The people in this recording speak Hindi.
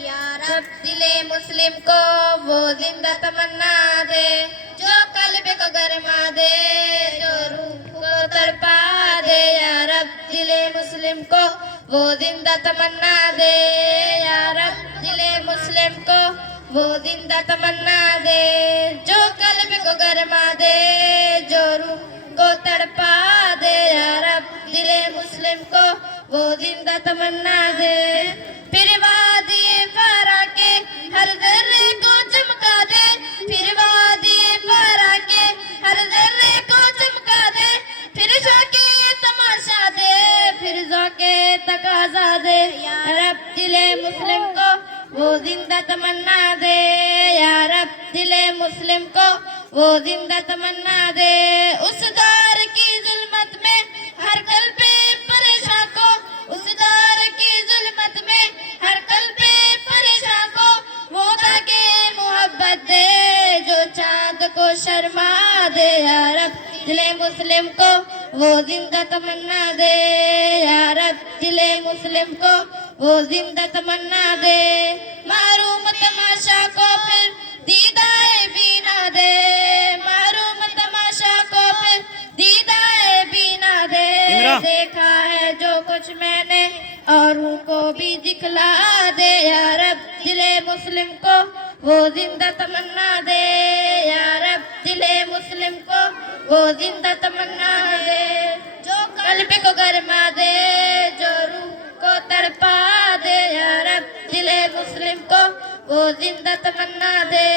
या रब दिले मुस्लिम को वो जिंदा तमन्ना दे, जो कल्ब को गरमा दे, जो रूह को तड़पा दे। या रब दिले मुस्लिम को वो जिंदा तमन्ना दे, या रब दिले मुस्लिम को वो जिंदा तमन्ना दे, जो कल्ब को गरमा दे, जो रूह को तड़पा दे। या रब दिले मुस्लिम को वो जिंदा तमन्ना दे। फिर वादिए फरा के हर जर्रे को चमका दे, फिर वादिए फरा के हर जर्रे को चमका दे, फिर शौके तमाशा दे, फिर ज़ौक़े तकाज़ा दे। या रब दिले मुस्लिम को वो जिंदा तमन्ना दे, या रब दिले मुस्लिम को वो जिंदा तमन्ना दे। उस दौर की जुल्मत में हर कल्बे परेशान को, उस दौर की जुल्मत में हर कल्बे परेशान को वो दागे मोहब्बत दे, जो चांद को शर्मा दे। या रब दिले मुस्लिम को वो जिंदा तमन्ना दे, या रब दिले मुस्लिम को वो जिंदा तमन्ना दे। मारूम तमाशा को फिर दीदाए बीना दे, मारूम तमाशा को फिर दीदाए बीना दे। देखा है जो कुछ मैंने औरों को भी दिखला दे। या रब दिले मुस्लिम को वो जिंदा तमन्ना दे, या रब दिले मुस्लिम को वो जिंदा तमन्ना दे, जो कल्ब को गरमा दे, जो रूह को तड़पा दे। या रब दिले मुस्लिम को वो जिंदा तमन्ना दे।